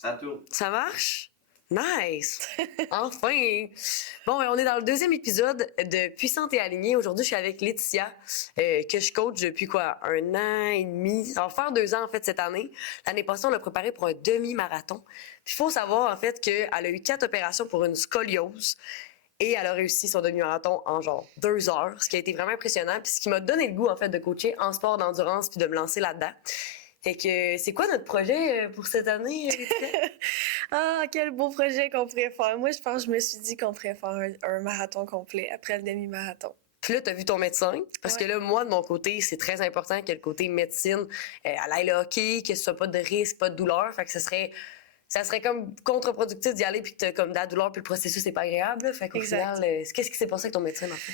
Ça tourne. Ça marche? Nice! Enfin! Bon, on est dans le deuxième épisode de Puissante et Alignée. Aujourd'hui, je suis avec Laetitia, que je coach depuis quoi? 1 an et demi. Ça va faire 2 ans, en fait, cette année. L'année passée, on l'a préparé pour un demi-marathon. Puis, il faut savoir, en fait, qu'elle a eu 4 opérations pour une scoliose. Et elle a réussi son demi-marathon en genre 2 heures, ce qui a été vraiment impressionnant. Puis, ce qui m'a donné le goût, en fait, de coacher en sport d'endurance puis de me lancer là-dedans. Fait que c'est quoi notre projet pour cette année, Laetitia? Ah, quel beau projet qu'on pourrait faire. Moi, je pense que je me suis dit qu'on pourrait faire un marathon complet après le demi-marathon. Puis là, t'as vu ton médecin. Parce que là, moi, de mon côté, c'est très important que le côté médecine, elle aille le hockey, que ce soit pas de risque, pas de douleur. Fait que ça serait comme contre-productif d'y aller puis que t'as comme de la douleur puis le processus c'est pas agréable. Là. Fait qu'au Exact. final, qu'est-ce qui s'est passé avec ton médecin, en fait?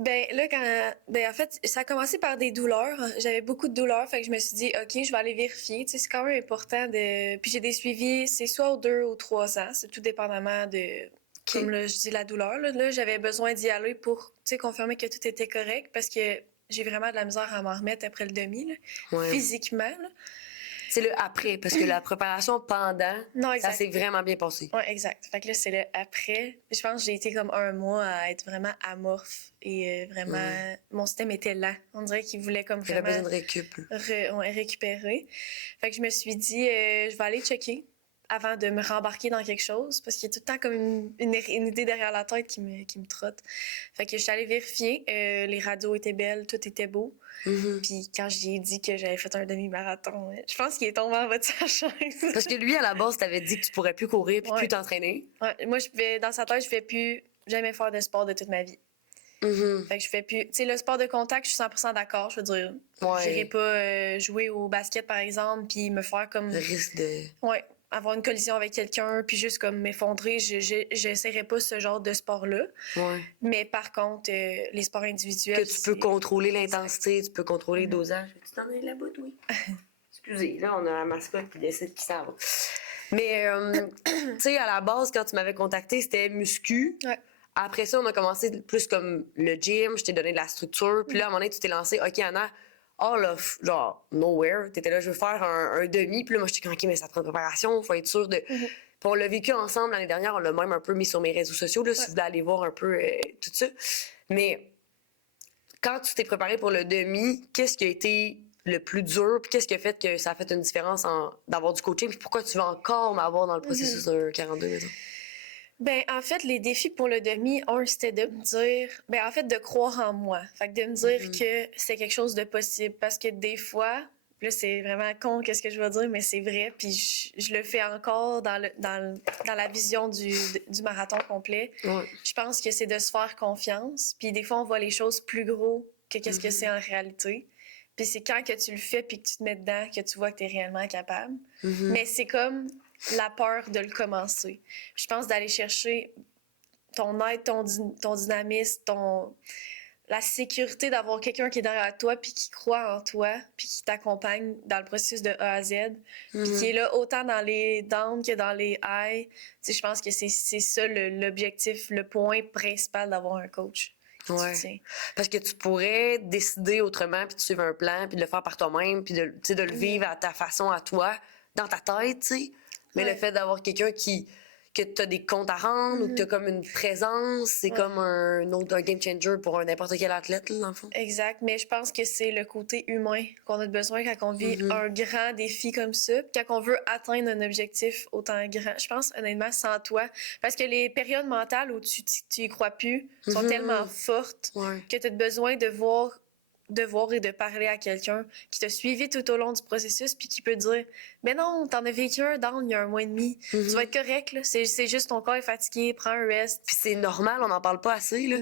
En fait, ça a commencé par des douleurs. J'avais beaucoup de douleurs, fait que je me suis dit, OK, je vais aller vérifier. Tu sais, c'est quand même important Puis j'ai des suivis, c'est soit aux 2 ou 3 ans, c'est tout dépendamment de, comme là, je dis, la douleur. Là, j'avais besoin d'y aller pour, tu sais, confirmer que tout était correct parce que j'ai vraiment de la misère à m'en remettre après le demi, là, Ouais. physiquement, là. C'est le après, parce que la préparation pendant, Non, exact. ça s'est vraiment bien passé. Ouais, exact. Fait que là, c'est le après. Je pense que j'ai été comme 1 mois à être vraiment amorphe et vraiment... Mon système était lent. On dirait qu'il voulait comme J'avais vraiment... besoin de récup. récupérer. Fait que je me suis dit, je vais aller checker avant de me rembarquer dans quelque chose parce qu'il y a tout le temps comme une idée derrière la tête qui me trotte. Fait que je suis allée vérifier. Les radios étaient belles, tout était beau. Mm-hmm. Puis quand j'ai dit que j'avais fait un demi-marathon, je pense qu'il est tombé en bas de sa chaise. Parce que lui, à la base, t'avais dit que tu pourrais plus courir puis plus t'entraîner. Ouais, moi, dans sa tête, je fais plus jamais faire de sport de toute ma vie. Mm-hmm. Fait que je fais plus... Tu sais, le sport de contact, je suis 100% d'accord. Je veux dire, j'irai pas jouer au basket, par exemple, puis me faire comme... Le risque de... Ouais, avoir une collision avec quelqu'un, puis juste comme m'effondrer. J'essaierai pas ce genre de sport-là. Ouais. Mais par contre, les sports individuels... Que tu peux contrôler l'intensité, tu peux contrôler le dosage. Tu t'en es là-bas, oui. Excusez, là, on a la mascotte qui décide qui s'en va. Mais, tu sais, à la base, quand tu m'avais contacté, c'était muscu. Ouais. Après ça, on a commencé plus comme le gym, je t'ai donné de la structure. Puis là, à un moment donné, tu t'es lancé, OK, Anna, all of, genre, nowhere. T'étais là, je veux faire un demi. Puis là, moi, j'étais comme, OK, mais ça prend une préparation, faut être sûr de... Puis on l'a vécu ensemble l'année dernière, on l'a même un peu mis sur mes réseaux sociaux, là, si vous voulez aller voir un peu tout ça. Mais quand tu t'es préparé pour le demi, qu'est-ce qui a été le plus dur? Puis qu'est-ce qui a fait que ça a fait une différence d'avoir du coaching? Puis pourquoi tu veux encore m'avoir dans le processus d'un 42, mettons? En fait, les défis pour le demi, c'était de me dire, en fait, de croire en moi. Fait que de me dire que c'est quelque chose de possible. Parce que des fois, là, c'est vraiment con, qu'est-ce que je veux dire, mais c'est vrai. Puis je le fais encore dans la vision du marathon complet. Ouais. Je pense que c'est de se faire confiance. Puis des fois, on voit les choses plus gros que qu'est-ce que c'est en réalité. Puis c'est quand que tu le fais puis que tu te mets dedans que tu vois que tu es réellement capable. Mais c'est comme la peur de le commencer. Je pense d'aller chercher ton aide, ton dynamisme, la sécurité d'avoir quelqu'un qui est derrière toi puis qui croit en toi puis qui t'accompagne dans le processus de A à Z puis qui est là autant dans les downs que dans les highs. Tu sais, je pense que c'est ça l'objectif, le point principal d'avoir un coach. Ouais. Parce que tu pourrais décider autrement puis de suivre un plan puis de le faire par toi-même puis de le vivre à ta façon, à toi, dans ta tête, tu sais. Mais le fait d'avoir quelqu'un que t'as des comptes à rendre ou que t'as comme une présence, c'est comme un game changer pour n'importe quel athlète, là, dans le fond. Exact. Mais je pense que c'est le côté humain qu'on a besoin quand on vit un grand défi comme ça. Puis quand on veut atteindre un objectif autant grand. Je pense, honnêtement, sans toi. Parce que les périodes mentales où tu y crois plus sont tellement fortes que tu as besoin de voir et de parler à quelqu'un qui t'a suivi tout au long du processus puis qui peut dire mais non, t'en as vécu un down il y a 1 mois et demi, tu vas être correct là, c'est juste ton corps est fatigué, prends un rest. Puis c'est normal, on n'en parle pas assez là.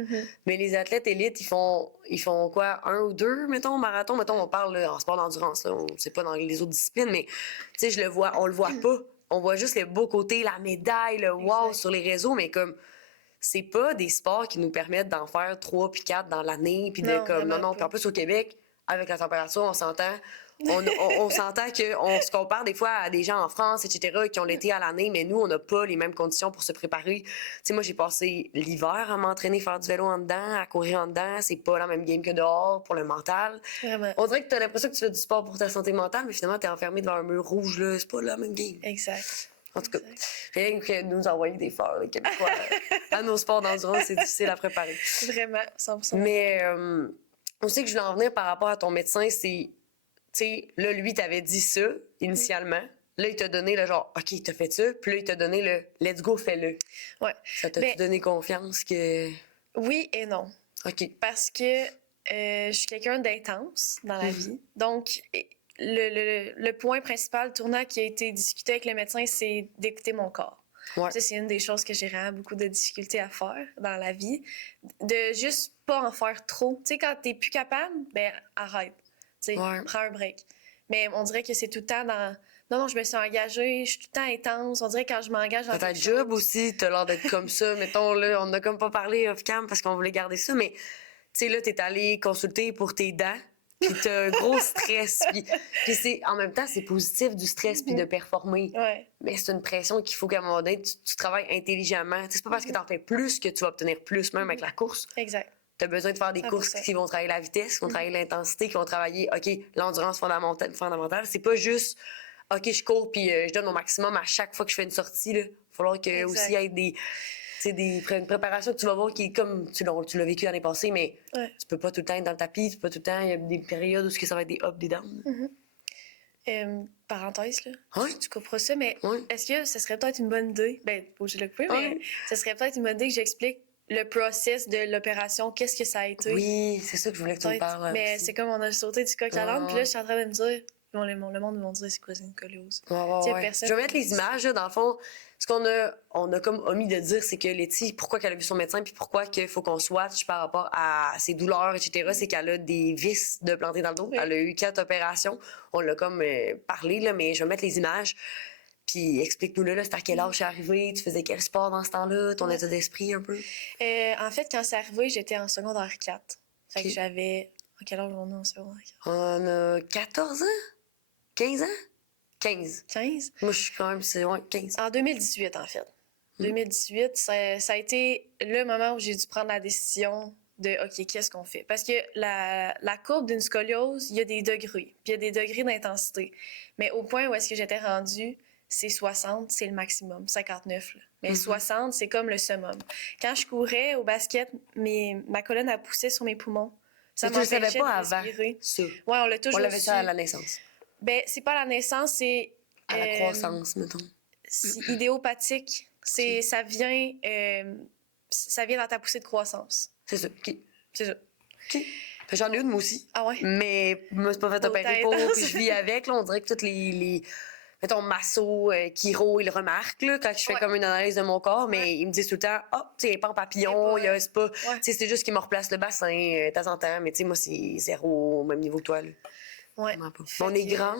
Mais les athlètes élites, ils font quoi, 1 ou 2 mettons marathon, on parle là, en sport d'endurance là, on sait pas dans les autres disciplines mais tu sais on le voit pas. On voit juste les beaux côtés, la médaille, le wow sur les réseaux mais comme c'est pas des sports qui nous permettent d'en faire 3 puis 4 dans l'année puis de comme non. Puis en plus au Québec, avec la température, on s'entend. On s'entend qu'on se compare des fois à des gens en France, etc., qui ont l'été à l'année, mais nous, on n'a pas les mêmes conditions pour se préparer. Tu sais, moi, j'ai passé l'hiver à m'entraîner, faire du vélo en dedans, à courir en dedans. C'est pas la même game que dehors pour le mental. Vraiment. On dirait que t'as l'impression que tu fais du sport pour ta santé mentale, mais finalement, t'es enfermé devant un mur rouge, là. C'est pas la même game. Exact. En tout cas, Exact. rien que nous envoyer des fleurs, les Québécois, à nos sports d'endurance, c'est difficile à préparer. Vraiment, 100%. Mais aussi que je voulais en venir par rapport à ton médecin, c'est, tu sais, là, lui, t'avait dit ça initialement. Là, il t'a donné le genre, OK, t'as fait ça. Puis là, il t'a donné le let's go, fais-le. Ouais. Ça t'a-tu Mais- donné confiance que. Oui et non. OK. Parce que je suis quelqu'un d'intense dans la vie. Donc, le point principal tournant qui a été discuté avec le médecin, c'est d'écouter mon corps. Ouais. Ça, c'est une des choses que j'ai vraiment beaucoup de difficultés à faire dans la vie. De juste pas en faire trop. Tu sais, quand t'es plus capable, ben arrête. Tu sais, Ouais. prends un break. Mais on dirait que c'est tout le temps dans... Non, je me suis engagée, je suis tout le temps intense. On dirait que quand je m'engage dans Dans ta quelque job chose... aussi, t'as l'air d'être comme ça. Mettons, là, on n'a comme pas parlé off-cam parce qu'on voulait garder ça, mais tu sais, là, t'es allé consulter pour tes dents, puis t'as un gros stress. Puis c'est, en même temps, c'est positif du stress puis de performer. Ouais, Mais c'est une pression qu'il faut qu'à un moment donné, tu travailles intelligemment. Tu sais, c'est pas parce que t'en fais plus que tu vas obtenir plus, même avec la course. exact. T'as besoin de faire des 100%. courses qui vont travailler la vitesse, qui vont travailler l'intensité, qui vont travailler, OK, l'endurance fondamentale. C'est pas juste, OK, je cours puis je donne mon maximum à chaque fois que je fais une sortie. Il va falloir que Exact. aussi ait une préparation que tu vas voir qui est comme tu l'as vécu l'année passée, mais Ouais. tu peux pas tout le temps être dans le tapis, tu peux pas tout le temps, il y a des périodes où ça va être des ups, des downs. Parenthèse, là. Ouais. Tu couperas ça, mais Ouais. est-ce que ce serait peut-être une bonne idée? Ben, pas obligé de le couper, mais Ouais. ce serait peut-être une bonne idée que j'explique le process de l'opération, qu'est-ce que ça a été. Oui, c'est ça que je voulais que tu me Peut-être. parles. Mais aussi. c'est comme on a sauté du coq à l'âne, Ouais. puis là, je suis en train de me dire, le monde va me dire c'est quoi, c'est une scoliose. Ouais, Tu sais, ouais. personne Je vais mettre qui les dit ça. images, là, dans le fond. Ce on a comme omis de dire, c'est que Letty, pourquoi qu'elle a vu son médecin, puis pourquoi qu'il faut qu'on swatch par rapport à ses douleurs, etc., c'est qu'elle a des vis de planter dans le dos. Oui. Elle a eu 4 opérations. On l'a comme parlé, là, mais je vais mettre les images. Puis explique-nous là, c'était à quel âge c'est arrivé, tu faisais quel sport dans ce temps-là, ton état d'esprit un peu. En fait, quand c'est arrivé, j'étais en secondaire 4. Fait que Ok. j'avais... À quel âge on est en secondaire 4? On a 14 ans? 15 ans? 15. 15? Moi, je suis quand même, c'est 15. En 2018, en fait. 2018, ça a été le moment où j'ai dû prendre la décision de OK, qu'est-ce qu'on fait? Parce que la courbe d'une scoliose, il y a des degrés, puis il y a des degrés d'intensité. Mais au point où est-ce que j'étais rendue, c'est 60, c'est le maximum, 59. Là. Mais 60, c'est comme le summum. Quand je courais au basket, ma colonne a poussé sur mes poumons. Ça Mais tu le savais m'empêchait de pas avant, respirer. ça. Ouais, on l'a toujours On l'avait su. ça à la naissance. Ben, c'est pas à la naissance, c'est... À la croissance, mettons. C'est idéopathique. C'est, Ok. ça vient dans ta poussée de croissance. C'est ça. OK. C'est ça. OK. Fait, j'en ai une, moi aussi. Ah ouais? Mais moi, c'est pas fait Autant opérer pour, intense. puis je vis avec. Là, on dirait que toutes les mettons, Masso, Kiro, ils le remarquent là, quand je fais Ouais. comme une analyse de mon corps, mais Ouais. ils me disent tout le temps, ah, tu sais, il n'est pas en papillon, Il est pas- c'est pas. Ouais. Tu sais, c'est juste qu'ils me replacent le bassin de temps en temps, mais tu sais, moi, c'est zéro au même niveau que toi. Là. Ouais. Vraiment pas. Fait On est que- grand,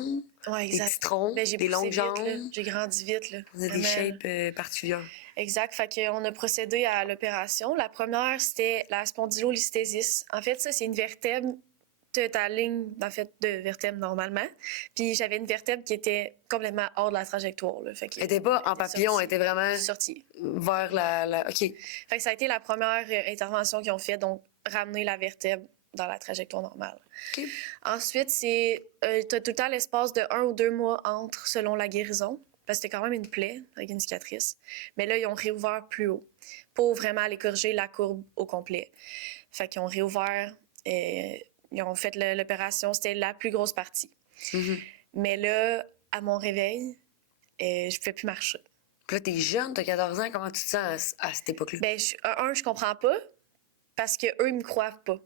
Ouais, des exact. petits troncs, Ben, j'ai des poussé longues vite, jambes, là. J'ai grandi vite, là. on a des Vraiment. shapes particulières. Exact. Fait qu'on a procédé à l'opération. La première, c'était la spondylolisthésis. En fait, ça, c'est une vertèbre de ta ligne, en fait, de vertèbre normalement. Puis j'avais une vertèbre qui était complètement hors de la trajectoire, là. Fait Elle était pas en était papillon, elle était vraiment sortie. vers la. OK. Fait que ça a été la première intervention qu'ils ont fait, donc ramener la vertèbre dans la trajectoire normale. OK. Ensuite, c'est t'as tout le temps l'espace de 1 ou 2 mois entre selon la guérison, parce que c'était quand même une plaie avec une cicatrice. Mais là, ils ont réouvert plus haut pour vraiment aller corriger la courbe au complet. Fait qu'ils ont réouvert, ils ont fait l'opération, c'était la plus grosse partie. Mhm. Mais là, à mon réveil, je pouvais plus marcher. Puis là, t'es jeune, t'as 14 ans, comment tu te sens à cette époque-là? Ben, je comprends pas, parce que eux ils me croient pas.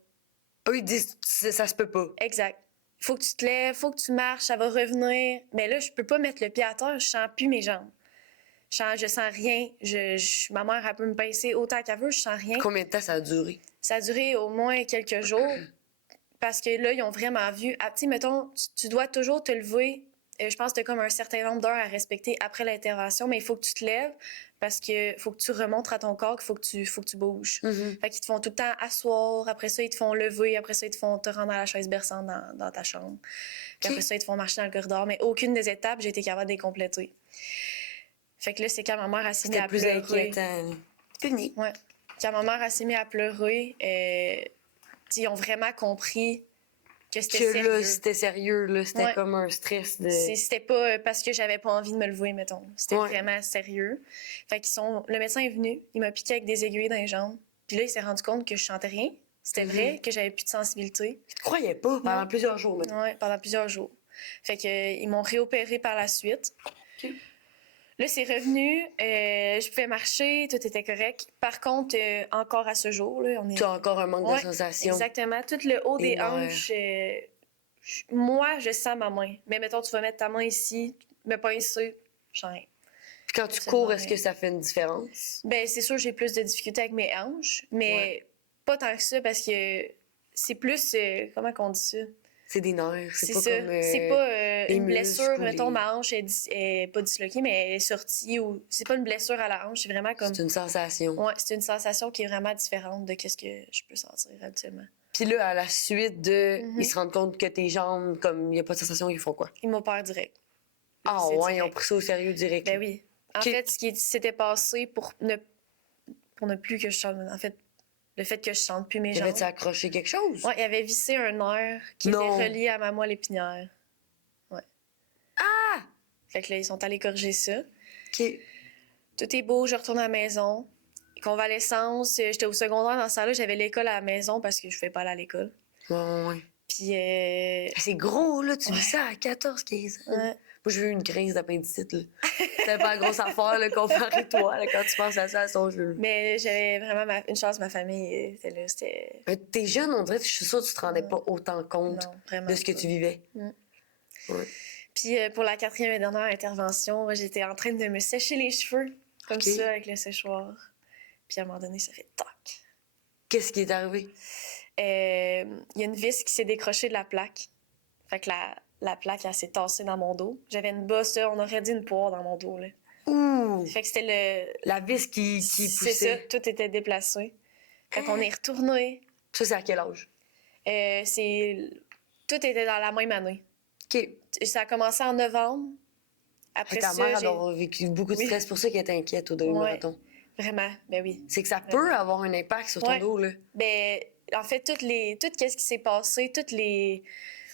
Eux, ils disent, ça se peut pas. Exact. Faut que tu te lèves, faut que tu marches, ça va revenir. Mais là, je peux pas mettre le pied à terre, je sens plus mes jambes. Je sens rien. Ma mère, elle peut me pincer autant qu'elle veut, je sens rien. Combien de temps ça a duré? Ça a duré au moins quelques jours. Parce que là, ils ont vraiment vu. Ah, tu sais, mettons, tu dois toujours te lever. Je pense que tu as comme un certain nombre d'heures à respecter après l'intervention, mais il faut que tu te lèves parce que faut que tu remontres à ton corps, qu'il faut que tu bouges. Mm-hmm. Fait qu'ils te font tout le temps asseoir, après ça, ils te font lever, après ça, ils te font te rendre à la chaise berçante dans ta chambre. Puis après ça, ils te font marcher dans le corridor. Mais aucune des étapes, j'ai été capable de les compléter. Fait que là, c'est quand ma mère a s'est mise C'était à plus pleurer. inquiétant. Fini. Ouais. Quand ma mère a s'est mise à pleurer, ils ont vraiment compris que c'était Que sérieux. là, c'était sérieux, là. C'était Ouais. comme un stress de... C'était pas parce que j'avais pas envie de me lever, mettons. C'était Ouais. vraiment sérieux. Fait le médecin est venu, il m'a piqué avec des aiguilles dans les jambes. Puis là, il s'est rendu compte que je sentais rien. C'était vrai, que j'avais plus de sensibilité. Je te croyais pas pendant Non. plusieurs jours, maintenant. Ouais, pendant plusieurs jours. Fait que ils m'ont réopéré par la suite. OK. Là, c'est revenu, je pouvais marcher, tout était correct. Par contre, encore à ce jour, là, on est... Tu as encore un manque de Ouais, sensation. exactement. Tout le haut Les des hanches, moi, je sens ma main. Mais mettons, tu vas mettre ta main ici, me pincer, je sens rien. Puis quand tu Absolument cours, est-ce rien. que ça fait une différence? Ben, c'est sûr, j'ai plus de difficultés avec mes hanches, mais pas tant que ça parce que c'est plus. Comment qu'on dit ça? C'est des nerfs. C'est pas ça. comme... C'est pas les une muscles blessure, ou mettons, les- ma hanche est pas disloquée, mais elle est sortie ou. C'est pas une blessure à la hanche, c'est vraiment comme. C'est une sensation. Ouais, c'est une sensation qui est vraiment différente de ce que je peux sentir habituellement. Puis là, à la suite de... Mhm. Ils se rendent compte que tes jambes, comme il n'y a pas de sensation, ils font quoi? Ils m'opèrent direct. Ah C'est ouais, ils direct. ont pris ça au sérieux direct. Ben oui. En Ok. fait, ce qui s'était passé pour ne plus que je chante. En fait, le fait que je chante plus mes jambes. T'avais-tu accroché quelque chose? Ouais, il avait vissé un nerf qui Non. était relié à ma moelle épinière. Ouais. Ah! Fait que là, ils sont allés corriger ça. OK. Tout est beau, je retourne à la maison. Convalescence, j'étais au secondaire dans ce temps-là, j'avais l'école à la maison parce que je ne pouvais pas aller à l'école. Ouais. Puis, C'est gros, là. Tu vis ça à 14, 15 ans. ouais. Moi, j'ai eu une crise d'appendicite, là. C'était pas la grosse affaire, là, comparé à toi, là, quand tu penses à ça à son jeu. Mais j'avais vraiment une chance, ma famille était là. C'était. T'es jeune, on dirait, je suis sûre que tu te rendais pas autant compte Non, vraiment. de ce que pas. tu vivais. Mm. Ouais. Puis, pour la 4e et dernière intervention, j'étais en train de me sécher les cheveux, comme Ok. ça, avec le séchoir. Puis, à un moment donné, ça fait tac. Qu'est-ce qui est arrivé? Il y a une vis qui s'est décrochée de la plaque. Fait que la plaque, elle s'est tassée dans mon dos. J'avais une bosse, là, on aurait dit une poire dans mon dos. Là. Ouh! Fait que c'était La vis qui C'est ça, poussait. tout était déplacé. Quand on est retourné, Ça, c'est à quel âge? tout était dans la même année. OK. Ça a commencé en novembre. Après Ta ça, mère j'ai... doit avoir vécu beaucoup de Oui. stress, pour ça qu'elle était inquiète au début Ouais. marathon. Vraiment, ben oui. C'est que ça peut avoir un impact sur ton Ouais. dos, là. Ben, en fait, tout ce qui s'est passé,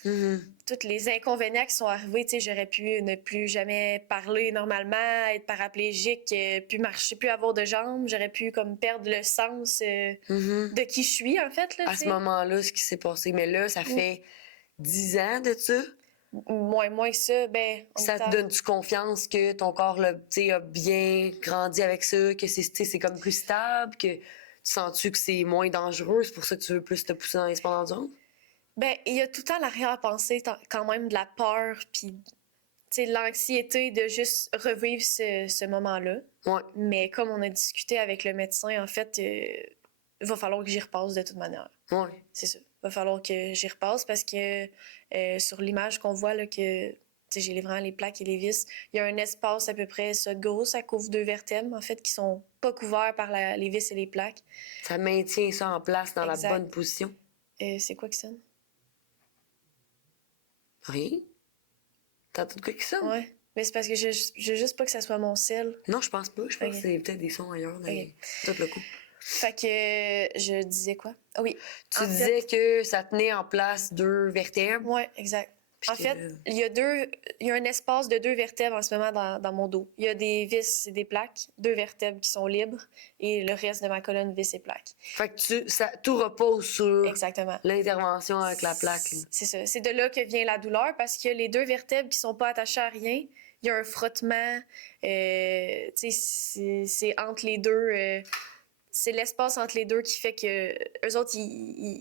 Mhm. tous les inconvénients qui sont arrivés, tu sais, j'aurais pu ne plus jamais parler normalement, être paraplégique, plus marcher, plus avoir de jambes, j'aurais pu comme perdre le sens Mhm. de qui je suis, en fait, là, À tu ce sais. moment-là, ce qui s'est passé. Mais là, ça fait 10 ans de ça. Moins que ça, ben... on Ça est te à- donne-tu confiance que ton corps là, tu sais, a bien grandi avec ça, que c'est, tu sais, c'est comme plus stable, que tu sens-tu que c'est moins dangereux, c'est pour ça que tu veux plus te pousser dans les sports d'endurance? Ben, il y a tout le temps l'arrière-pensée, quand même de la peur, puis, tu sais, l'anxiété de juste revivre ce moment-là. Ouais. Mais comme on a discuté avec le médecin, en fait, il va falloir que j'y repasse de toute manière. Ouais. C'est ça. Il va falloir que j'y repasse parce que sur l'image qu'on voit, là, que tu sais, j'ai vraiment les plaques et les vis, il y a un espace à peu près ça de gros, ça couvre 2 vertèbres, en fait, qui sont pas couverts par les vis et les plaques. Ça maintient ça en place dans Exact. la bonne position. C'est quoi qui sonne? Rien? T'entends de quoi qui sonne? Ouais. Mais c'est parce que je veux juste pas que ça soit mon sel. Non, je pense pas. Je pense Ok. que c'est peut-être des sons ailleurs, mais tout le coup. Fait que je disais quoi? Ah oui. Tu En disais que ça tenait en place 2 vertèbres. Ouais, exact. Puis En que- fait, il y a un espace de 2 vertèbres en ce moment dans mon dos. Il y a des vis et des plaques, 2 vertèbres qui sont libres, et le reste de ma colonne, vis et plaques. Fait que tout repose sur Exactement. l'intervention avec la plaque. là. C'est ça. C'est de là que vient la douleur, parce que les 2 vertèbres qui sont pas attachées à rien, il y a un frottement. Tu sais, c'est entre les deux. C'est l'espace entre les deux qui fait que eux autres,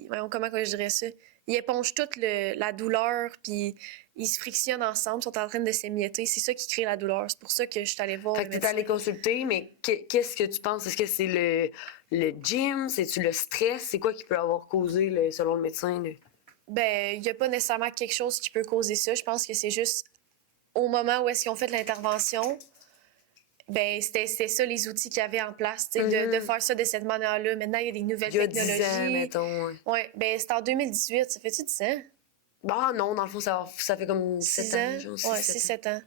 voyons, comment que je dirais ça? Ils épongent toute la douleur, puis ils se frictionnent ensemble, sont en train de s'émietter. C'est ça qui crée la douleur. C'est pour ça que je suis allée voir Fait le que t'es médecin. allé consulter, mais qu'est-ce que tu penses? Est-ce que c'est le gym? C'est-tu le stress? C'est quoi qui peut avoir causé, selon le médecin? Là? Ben, il n'y a pas nécessairement quelque chose qui peut causer ça. Je pense que c'est juste au moment où est-ce qu'ils ont fait l'intervention, ben c'était ça les outils qu'il y avait en place, tu sais, de faire ça de cette manière-là. Maintenant, il y a des nouvelles Il y a 10 technologies. ans, mettons. Ouais. Ouais, ben c'était en 2018. Ça fait-tu 10 ans? Bah non, dans le fond, ça fait comme 6 7 ans. ans? Genre, Ouais, 6-7 ans. 6-7 ans.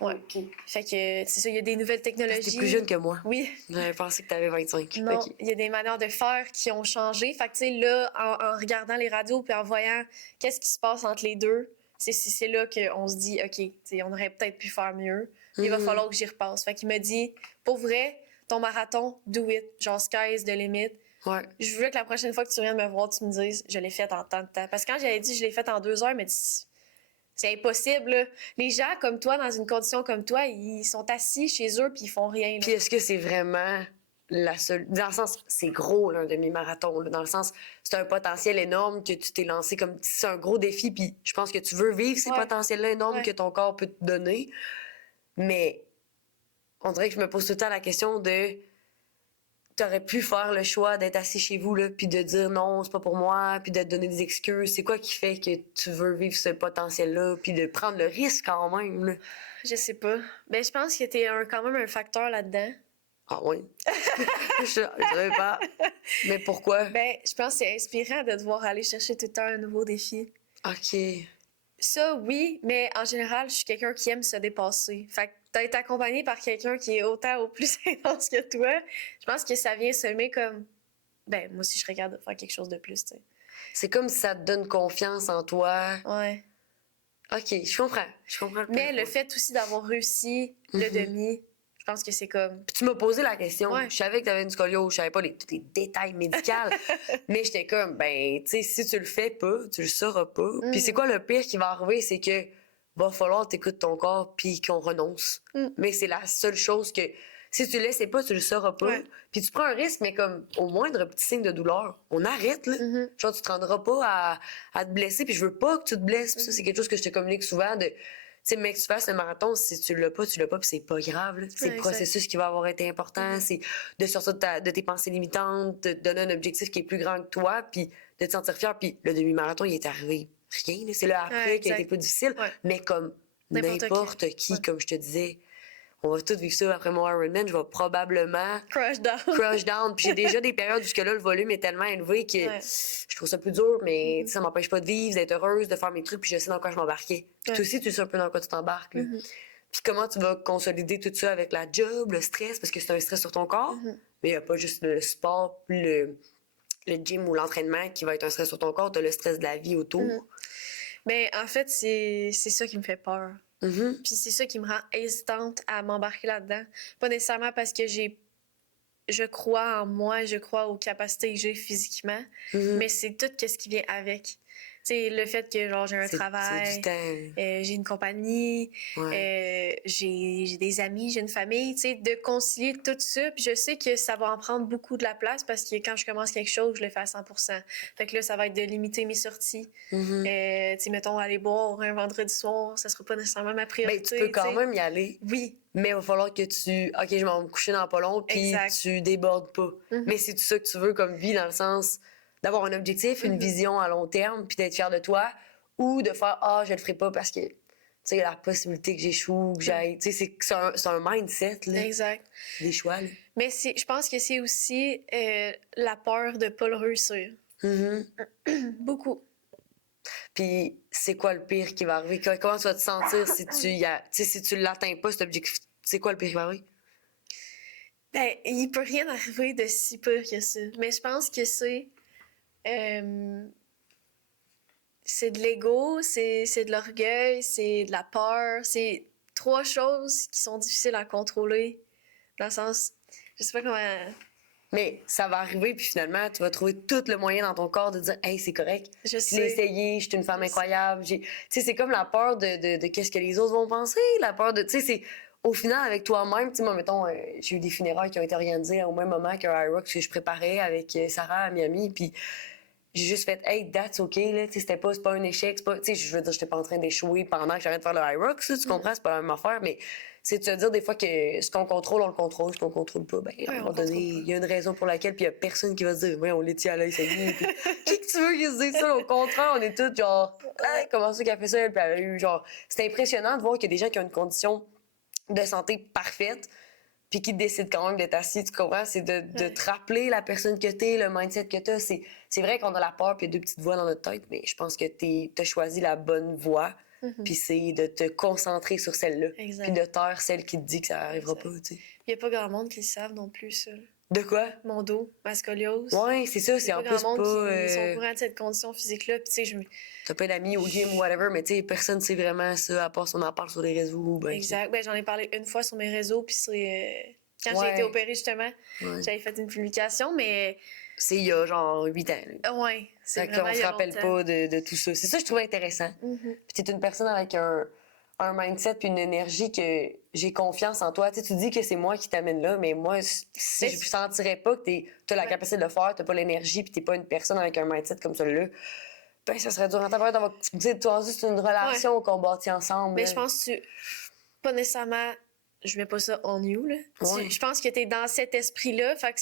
Ouais. OK. Fait que, c'est ça, il y a des nouvelles technologies. T'es plus jeune que moi. Oui. J'avais pensé que t'avais 25. Non, OK. il y a des manières de faire qui ont changé. Fait que, tu sais, là, en regardant les radios puis en voyant qu'est-ce qui se passe entre les deux, c'est là qu'on se dit, OK, tu sais, on aurait peut-être pu faire mieux. Il va falloir que j'y repasse. Fait qu'il m'a dit, pour vrai, ton marathon, do it. Genre, sky is the limit. Ouais. Je voulais que la prochaine fois que tu viennes me voir, tu me dises, je l'ai fait en tant de temps. Parce que quand j'avais dit, je l'ai fait en 2 heures, il m'a dit, c'est impossible, là. Les gens comme toi, dans une condition comme toi, ils sont assis chez eux puis ils font rien, là. Puis est-ce que c'est vraiment la seule... Dans le sens, c'est gros, là, un demi-marathon. Là. Dans le sens, c'est un potentiel énorme que tu t'es lancé comme... C'est un gros défi, puis je pense que tu veux vivre ces Ouais. potentiels-là énormes Ouais. que ton corps peut te donner. Mais on dirait que je me pose tout le temps la question de... T'aurais pu faire le choix d'être assis chez vous, là, puis de dire non, c'est pas pour moi, puis de te donner des excuses. C'est quoi qui fait que tu veux vivre ce potentiel-là, puis de prendre le risque quand même, là? Je sais pas. Ben, je pense que t'es quand même un facteur là-dedans. Ah oui? Je savais pas. Mais pourquoi? Ben, je pense que c'est inspirant de devoir aller chercher tout le temps un nouveau défi. OK. Ça, oui, mais en général, je suis quelqu'un qui aime se dépasser. Fait que d'être accompagné par quelqu'un qui est autant ou plus intense que toi, je pense que ça vient semer comme... Ben, moi aussi, je regarde de faire quelque chose de plus, tu sais. C'est comme si ça te donne confiance en toi. Ouais. OK, je comprends. Je comprends. Mais le fait aussi d'avoir réussi le demi, je pense que c'est comme... Puis tu m'as posé la question. Ouais. Je savais que tu avais une scoliose. Je savais pas tous les détails médicaux. Mais j'étais comme, ben, tu sais, si tu le fais pas, tu le sauras pas. Puis c'est quoi le pire qui va arriver? C'est que va falloir t'écouter ton corps puis qu'on renonce. Mais c'est la seule chose que... Si tu le laisses pas, tu le sauras pas. Ouais. Puis tu prends un risque, mais comme au moindre petit signe de douleur, on arrête, là. Genre, tu te rendras pas à te blesser, puis je veux pas que tu te blesses. Puis ça, c'est quelque chose que je te communique souvent de... Tu sais, mec, tu fasses le marathon, si tu l'as pas, puis c'est pas grave, là. C'est le processus qui va avoir été important, c'est de sortir de tes pensées limitantes, de te donner un objectif qui est plus grand que toi, puis de te sentir fier. Puis le demi-marathon, il est arrivé rien, là. C'est le après qui a été plus difficile, mais comme n'importe qui, comme je te disais... On va tous vivre ça après mon Ironman. Je vais probablement Crush down. crush down. Puis j'ai déjà des périodes où là, le volume est tellement élevé que je trouve ça plus dur, mais ça m'empêche pas de vivre, d'être heureuse, de faire mes trucs, puis je sais dans quoi je m'embarquais. Puis toi aussi, tu sais un peu dans quoi tu t'embarques. là. Puis comment tu vas consolider tout ça avec la job, le stress, parce que c'est un stress sur ton corps. Mais il n'y a pas juste le sport, le gym ou l'entraînement qui va être un stress sur ton corps. Tu as le stress de la vie autour. Mais en fait, c'est ça qui me fait peur. Puis c'est ça qui me rend hésitante à m'embarquer là-dedans. Pas nécessairement parce que je crois en moi, je crois aux capacités que j'ai physiquement, mais c'est tout ce qui vient avec. C'est le fait que genre j'ai un travail, C'est du temps. j'ai une compagnie, j'ai des amis, j'ai une famille, tu sais, de concilier tout ça. Puis je sais que ça va en prendre beaucoup de la place parce que quand je commence quelque chose, je le fais à 100%. Fait que là, ça va être de limiter mes sorties. Tu sais, mettons, aller boire un vendredi soir, ça sera pas nécessairement ma priorité. Ben, tu peux quand même y aller. Oui. Mais il va falloir que tu... OK, je vais me coucher dans pas long, puis tu débordes pas. Mais c'est tout ça que tu veux comme vie, dans le sens d'avoir un objectif, une vision à long terme, puis d'être fier de toi, ou de faire « Ah, je le ferai pas parce que, tu sais, la possibilité que j'échoue, que j'aille... » Tu sais, c'est un mindset, là. Exact. Des choix, là. Mais je pense que c'est aussi la peur de pas le réussir. Beaucoup. Puis c'est quoi le pire qui va arriver? Comment tu vas te sentir si tu l'atteins pas, cet objectif? C'est quoi le pire qui va arriver? Ben, il peut rien arriver de si pire que ça. Mais je pense que c'est de l'ego, c'est de l'orgueil, c'est de la peur. C'est 3 choses qui sont difficiles à contrôler. Dans le sens, je sais pas comment... Mais ça va arriver, puis finalement, tu vas trouver tout le moyen dans ton corps de dire « Hey, c'est correct. Je Je l'ai sais. essayé, je suis une femme incroyable. » Tu sais, c'est comme la peur de qu'est-ce que les autres vont penser, la peur de... Tu sais, c'est... Au final, avec toi-même, tu sais, moi, mettons, j'ai eu des funérailles qui ont été organisées au même moment qu'un IROC que je préparais avec Sarah à Miami, puis j'ai juste fait « Hey, that's OK, là. » Tu sais, c'est pas un échec, c'est pas... Tu sais, je veux dire, j'étais pas en train d'échouer pendant que j'arrête de faire le IROC, tu comprends? C'est pas la même affaire, mais c'est de se dire des fois que ce qu'on contrôle, on le contrôle. Ce qu'on contrôle pas, ben, à un moment donné, il y a une raison pour laquelle, puis il y a personne qui va se dire « Ouais, on l'est à l'œil, c'est lui. » Qui que tu veux qui se dise ça? Au contraire, on est tous genre « Hey, comment ça qu'elle fait ça? » Puis elle a eu genre... C'est impressionnant de voir qu'il y a des gens qui ont une condition de santé parfaite, puis qui décident quand même d'être assis, tu comprends? C'est de te rappeler la personne que t'es, le mindset que t'as. C'est vrai qu'on a la peur, puis il y a 2 petites voix dans notre tête, mais je pense que t'as choisi la bonne voie. Puis c'est de te concentrer sur celle-là. Exact. Puis de taire celle qui te dit que ça arrivera Exact. pas, tu sais. Il n'y a pas grand monde qui le savent non plus, ça. De quoi? Mon dos, ma scoliose. Ouais, c'est ça, Il y c'est a en pas plus grand monde pas... qui sont au courant de cette condition physique-là. Puis, tu sais, T'as pas d'amis au gym ou whatever, mais tu sais, personne sait vraiment ça, à part si on en parle sur les réseaux. Ben, exact. Ben, j'en ai parlé une fois sur mes réseaux, puis c'est... quand j'ai Ouais. été opérée, justement, Ouais. j'avais fait une publication, mais... C'est il y a genre 8 ans. Là. Ouais, c'est Fait vraiment qu'on il y se a rappelle longtemps. pas de tout ça. C'est ça que je trouvais intéressant. Mhm. Puis t'es une personne avec un mindset puis une énergie que j'ai confiance en toi. Tu sais, tu dis que c'est moi qui t'amène là, mais moi, si Mais je sentirais pas que t'as la Ouais. capacité de le faire, t'as pas l'énergie puis t'es pas une personne avec un mindset comme celui-là, ben ça serait dur en tabac d'avoir... Tu sais, toi aussi, c'est une relation qu'on bâtit ensemble. Mais là. je pense que pas nécessairement... Je mets pas ça on you, là. Ouais. Je pense que t'es dans cet esprit-là, fait que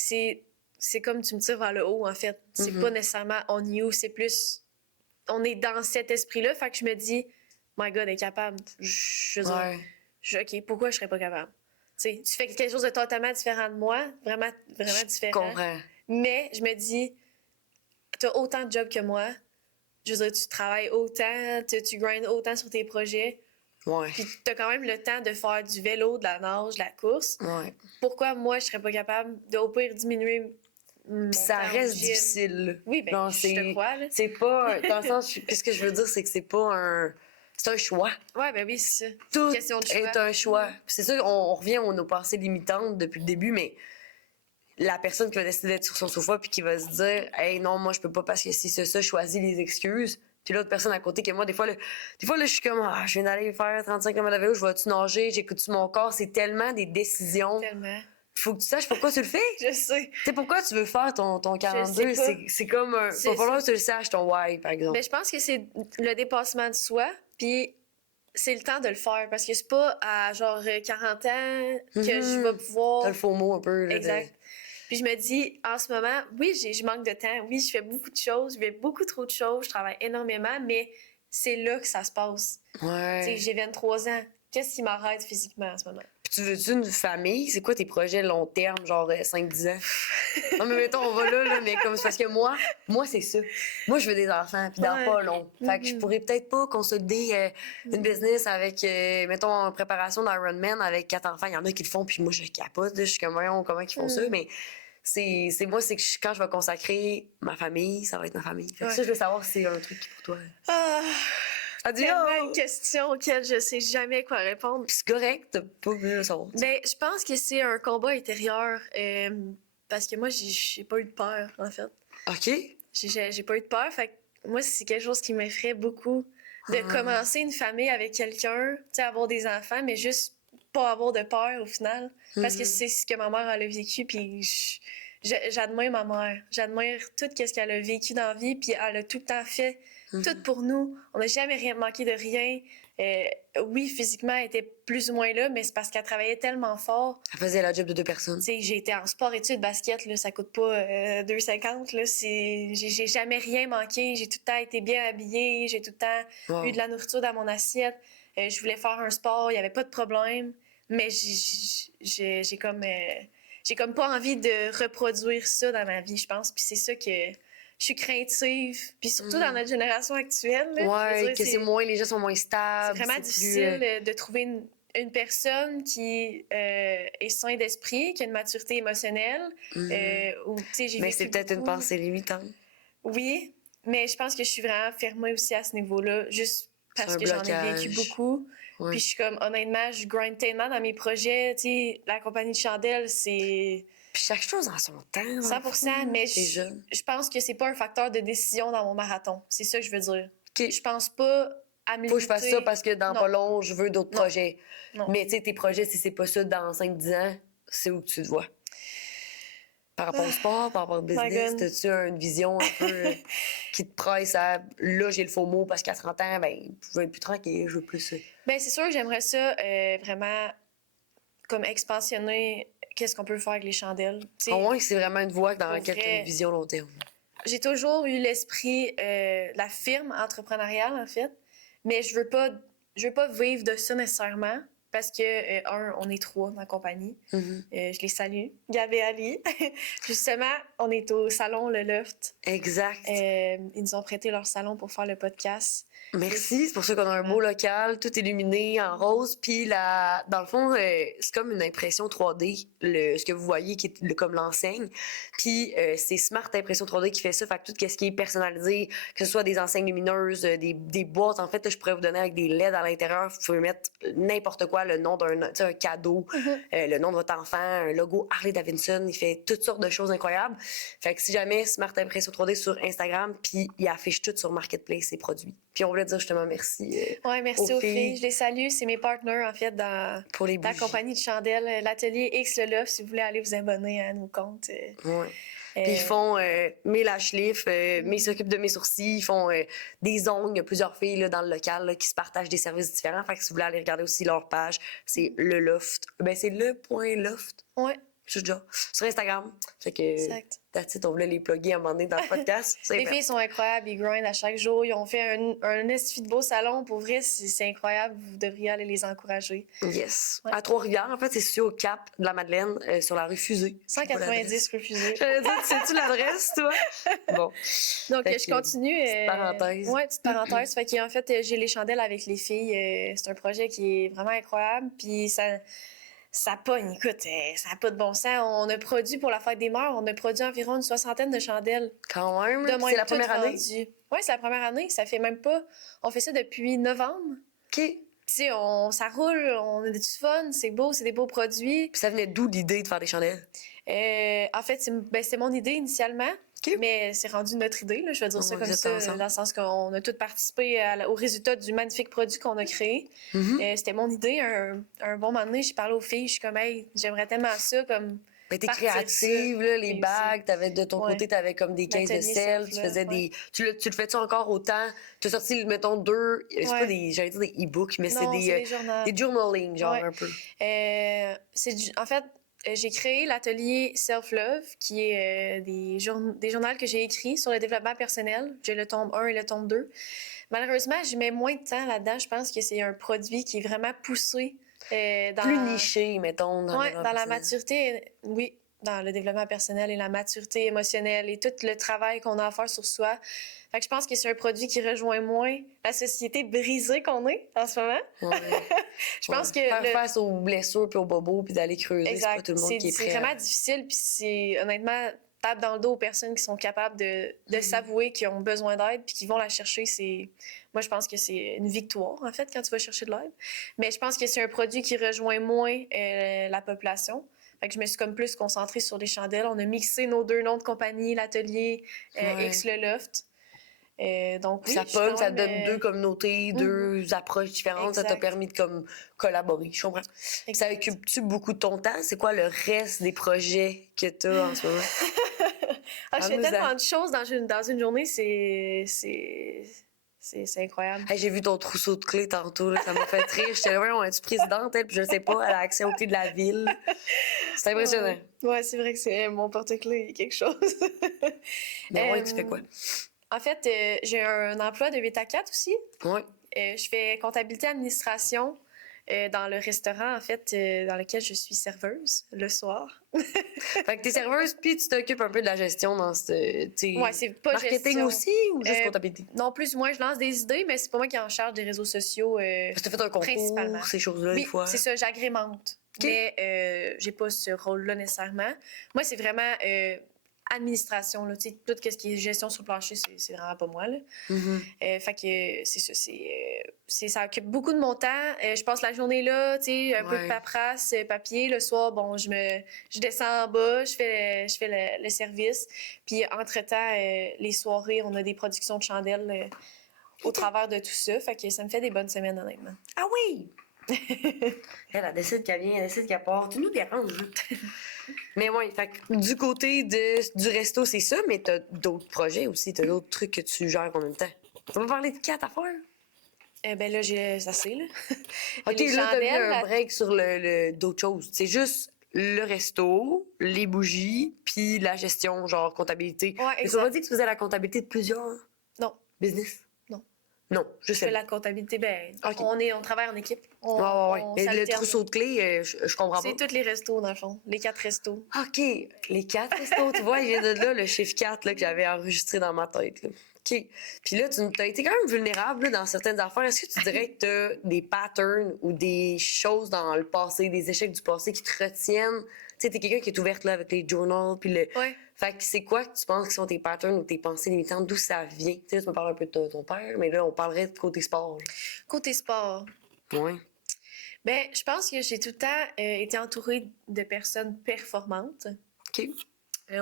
c'est comme tu me tires vers le haut, en fait. C'est Mhm. pas nécessairement on you, c'est plus... On est dans cet esprit-là, fait que je me dis, my God, elle est capable. Je veux dire, Ouais. OK, pourquoi je serais pas capable? Tu sais, tu fais quelque chose de totalement différent de moi, vraiment, vraiment Je différent. comprends. Mais je me dis, t'as autant de jobs que moi. Je veux dire, tu travailles autant, tu grindes autant sur tes projets. Ouais. Puis t'as quand même le temps de faire du vélo, de la nage, de la course. Ouais. Pourquoi moi, je serais pas capable de, au pire, diminuer mon Puis ça temps au reste gym? difficile. Là. Oui, ben, Non, je te crois, là. C'est pas. Dans le sens, qu'est-ce que je veux dire, c'est que c'est pas un. C'est un choix. Ouais, ben oui, c'est ça. C'est Tout une question de choix. est un choix. Puis c'est sûr, on revient à nos pensées limitantes depuis le début, mais la personne qui va décider d'être sur son sofa puis qui va se dire, hey, non, moi, je peux pas parce que si c'est ça, choisis les excuses. Puis l'autre personne à côté que moi, des fois, là, je suis comme, ah, je viens d'aller faire 35 km de vélo, je vais-tu nager, j'écoute-tu mon corps. C'est tellement des décisions. Tellement. Faut que tu saches pourquoi tu le fais. Je sais. Tu sais, pourquoi tu veux faire ton 42? sais pas. C'est comme un. C'est- Va falloir que tu le saches, ton why, par exemple. Mais je pense que c'est le dépassement de soi, puis c'est le temps de le faire, parce que c'est pas à genre 40 ans que je vais pouvoir... T'as le faux mot un peu. Là, Exact. Puis je me dis, en ce moment, oui, je manque de temps, oui, je fais beaucoup de choses, je fais beaucoup trop de choses, je travaille énormément, mais c'est là que ça se passe. Ouais. Tu sais, j'ai 23 ans. Qu'est-ce qui m'arrête physiquement en ce moment? Puis tu veux-tu une famille? C'est quoi tes projets long terme, genre 5-10 ans? Non, mais mettons, on va là, mais comme c'est parce que moi, c'est ça. Moi, je veux des enfants, puis dans Ouais. pas long. Fait que je pourrais peut-être pas consolider une business avec, mettons, en préparation d'Ironman avec 4 enfants. Il y en a qui le font, puis moi, je capote. Là, je suis comme, voyons, comment ils font ça? Mais c'est moi, c'est que quand je vais consacrer ma famille, ça va être ma famille. Fait que Ouais. ça, je veux savoir si c'est un truc qui pour toi. Ah, Adieu! tellement une question auquel je sais jamais quoi répondre. Puis c'est correct, t'as pas voulu le savoir. Ben, je pense que c'est un combat intérieur, parce que moi, j'ai pas eu de peur, en fait. OK? J'ai pas eu de peur, fait que moi, c'est quelque chose qui m'effraie beaucoup. De commencer une famille avec quelqu'un, tu sais, avoir des enfants, mais juste pas avoir de peur au final. Parce que c'est ce que ma mère elle a vécu, puis j'admire ma mère. J'admire tout ce qu'elle a vécu dans la vie, puis elle a tout le temps fait tout pour nous. On n'a jamais rien manqué de rien. Oui, physiquement, elle était plus ou moins là, mais c'est parce qu'elle travaillait tellement fort. Elle faisait la job de 2 personnes. Tu sais, j'ai été en sport-études, basket, là, ça coûte pas 2,50. Là, j'ai jamais rien manqué. J'ai tout le temps été bien habillée. J'ai tout le temps Wow. eu de la nourriture dans mon assiette. Je voulais faire un sport, il n'y avait pas de problème. Mais j'ai comme pas envie de reproduire ça dans ma vie, je pense. Puis c'est ça que je suis craintive. Puis surtout dans notre génération actuelle. Là, je veux Ouais, dire, que c'est moins, les gens sont moins c'est stables. vraiment plus, difficile de trouver une personne qui est sain d'esprit, qui a une maturité émotionnelle. Ou, tu sais, j'ai Mais vécu c'est peut-être une beaucoup. pensée limitante. Oui, mais je pense que je suis vraiment fermée aussi à ce niveau-là, juste parce un que j'en ai blocage. vécu beaucoup. Ouais. Puis je suis comme, honnêtement, je grind tellement dans mes projets. Tu sais, la compagnie de chandelles, c'est Puis chaque chose en son temps. dans le 100%, fond, mais t'es jeune. je pense que c'est pas un facteur de décision dans mon marathon. C'est ça que je veux dire. OK. Je pense pas à me Faut que je fasse limiter. ça parce que dans Non. pas long, je veux d'autres Non. projets. Non. Mais tu sais, tes projets, si c'est pas ça dans 5-10 ans, c'est où que tu te vois? Par rapport au sport, par rapport au business, God. t'as-tu une vision un peu qui te presse à là, j'ai le faux mot parce qu'à 30 ans, ben, je veux être plus tranquille, je veux plus. Ben, c'est sûr que j'aimerais ça vraiment comme expansionner qu'est-ce qu'on peut faire avec les chandelles. Tu sais, Au moins, c'est vraiment une voie dans pour laquelle tu as vrai. une vision long terme. j'ai toujours eu l'esprit de la firme entrepreneuriale, en fait, mais je veux pas vivre de ça nécessairement. parce que, on est 3 dans la compagnie. Je les salue. Gab et Ali. Justement, on est au salon Le Loft. Exact. Ils nous ont prêté leur salon pour faire le podcast. Merci, c'est pour ça qu'on a un beau local, tout illuminé en rose. Puis dans le fond, c'est comme une impression 3D, ce que vous voyez qui est comme l'enseigne. Puis c'est Smart Impression 3D qui fait ça. Fait que tout ce qui est personnalisé, que ce soit des enseignes lumineuses, des boîtes, en fait, là, je pourrais vous donner avec des LED à l'intérieur. Vous pouvez mettre n'importe quoi, le nom un cadeau, le nom de votre enfant, un logo Harley Davidson. Il fait toutes sortes de choses incroyables. Fait que si jamais Smart Impression 3D sur Instagram, puis il affiche tout sur Marketplace ses produits. Puis on voulait dire justement merci. Merci aux filles. Je les salue. C'est mes partenaires, en fait, dans pour les la compagnie de chandelles, l'atelier X Le Loft, si vous voulez aller vous abonner à nos comptes. Puis ils font mes lash lifts, ils s'occupent de mes sourcils, ils font des ongles. Il y a plusieurs filles là, dans le local là, qui se partagent des services différents. Fait que si vous voulez aller regarder aussi leur page, c'est le loft. Ben c'est le.loft. Ouais. Je suis déjà sur Instagram. Fait que exact. On voulait les plugger à un moment donné dans le podcast. Les filles sont incroyables, ils grindent à chaque jour. Ils ont fait un esti de beau salon. Pour vrai, c'est incroyable. Vous devriez aller les encourager. Yes. Ouais. À Trois-Rivières, en fait, c'est situé au Cap de la Madeleine, sur la rue Fusée. 190 rue Fusée. J'allais dire, sais-tu l'adresse, toi? Bon. Donc, je continue. Petite parenthèse. Ouais, petite parenthèse. Fait qu'en fait, j'ai les chandelles avec les filles. C'est un projet qui est vraiment incroyable. Puis ça pogne, écoute, ça n'a pas de bon sens. On a produit pour la fête des mœurs, on a produit environ une 60aine de chandelles. Quand même, c'est la première année? Oui, c'est la première année. Ça fait même pas... On fait ça depuis novembre. OK. Tu sais, ça roule, on a du fun, c'est beau, c'est des beaux produits. Puis ça venait d'où l'idée de faire des chandelles? En fait, c'est mon idée initialement. Okay. Mais c'est rendu notre idée, là, je vais dire ça comme ça, dans le sens qu'on a tous participé au résultat du magnifique produit qu'on a créé. C'était mon idée. Un bon moment donné, j'ai parlé aux filles, je suis comme, hey, j'aimerais tellement ça, comme. Mais t'es créative, là, les bagues, de ton côté, t'avais comme des caisses de sel, tu faisais des. Tu le fais-tu encore autant? Tu as sorti, mettons, 2, c'est pas j'allais dire des e-books, mais c'est des journaling, genre, un peu. En fait, j'ai créé l'atelier Self-Love, qui est des journaux que j'ai écrits sur le développement personnel. J'ai le tome 1 et le tome 2. Malheureusement, je mets moins de temps là-dedans. Je pense que c'est un produit qui est vraiment poussé. Plus niché, mettons. Dans la maturité, oui, dans le développement personnel et la maturité émotionnelle et tout le travail qu'on a à faire sur soi. Fait que je pense que c'est un produit qui rejoint moins la société brisée qu'on est en ce moment. Ouais. Je pense que faire face aux blessures puis aux bobos puis d'aller creuser, exact. C'est pas tout le monde qui est prêt. C'est vraiment difficile puis c'est honnêtement tape dans le dos aux personnes qui sont capables de s'avouer qu'ils ont besoin d'aide puis qui vont la chercher. Moi, je pense que c'est une victoire, en fait, quand tu vas chercher de l'aide. Mais je pense que c'est un produit qui rejoint moins la population. Fait que je me suis comme plus concentrée sur les chandelles. On a mixé nos 2 noms de compagnie, l'atelier X Le Loft. Donc, oui, ça pogne, ça donne 2 communautés, 2 approches différentes. Exact. Ça t'a permis de comme, collaborer, je comprends. Exact. Ça occupe-tu beaucoup de ton temps? C'est quoi le reste des projets que tu as en ce moment? Je fais tellement de choses dans une journée, c'est incroyable. Hey, j'ai vu ton trousseau de clés tantôt, là, ça m'a fait rire. J'étais là, on est-tu présidente, elle, puis je sais pas, elle a accès aux clés de la ville. C'est impressionnant. Ouais, c'est vrai que c'est mon porte-clés quelque chose. Mais ouais, tu fais quoi? En fait, j'ai un emploi de 8 à 4 aussi. Oui. Je fais comptabilité administration dans le restaurant, en fait, dans lequel je suis serveuse le soir. Fait que t'es serveuse, puis tu t'occupes un peu de la gestion dans ce... Ouais, c'est pas marketing gestion. aussi ou juste comptabilité? Non, plus moi, je lance des idées, mais c'est pas moi qui est en charge des réseaux sociaux. Parce que t'as fait un concours, ces choses-là, des fois. C'est ça, j'agrémente. Okay. Mais j'ai pas ce rôle-là nécessairement. Moi, c'est vraiment administration, là, tout ce qui est gestion sur le plancher, c'est vraiment pas moi, là. Fait que c'est ça, ça occupe beaucoup de mon temps. Je passe la journée là, tu sais, un peu de paperasse, papier. Le soir, bon, je descends en bas, je fais le service. Puis, entre-temps, les soirées, on a des productions de chandelles au travers de tout ça. Fait que ça me fait des bonnes semaines, honnêtement. Ah oui! Elle décide qu'elle vient, elle décide qu'elle part. Tu nous déranges. Mais oui, fait que du côté du resto, c'est ça, mais t'as d'autres projets aussi, t'as d'autres trucs que tu gères en même temps. Tu vas me parler de 4 affaires? Ben là, j'ai assez, là. OK, là, t'as mis un break sur d'autres choses. C'est juste le resto, les bougies, puis la gestion, genre comptabilité. Ouais, mais tu m'as dit que tu faisais la comptabilité de plusieurs non. business? Non. Non, je Je sais fais pas. la comptabilité. Ben, OK. on travaille en équipe. Ouais. On Mais le s'alterne. trousseau de clés, je comprends pas. C'est tous les restos, dans le fond. Les 4 restos. OK, les 4 restos, tu vois, il vient de là, le chiffre 4 là, que j'avais enregistré dans ma tête. Là. OK. Puis là, tu as été quand même vulnérable là, dans certaines affaires. Est-ce que tu dirais que tu as des patterns ou des choses dans le passé, des échecs du passé qui te retiennent? Tu sais, t'es quelqu'un qui est ouverte là, avec les journals. Puis le... Ouais. Fait que c'est quoi que tu penses qui sont tes patterns ou tes pensées limitantes? D'où ça vient? Tu sais, là, tu me parles un peu de ton père, mais là, on parlerait de côté sport. Côté sport. Là. Ouais. Ben, je pense que j'ai tout le temps été entourée de personnes performantes. OK.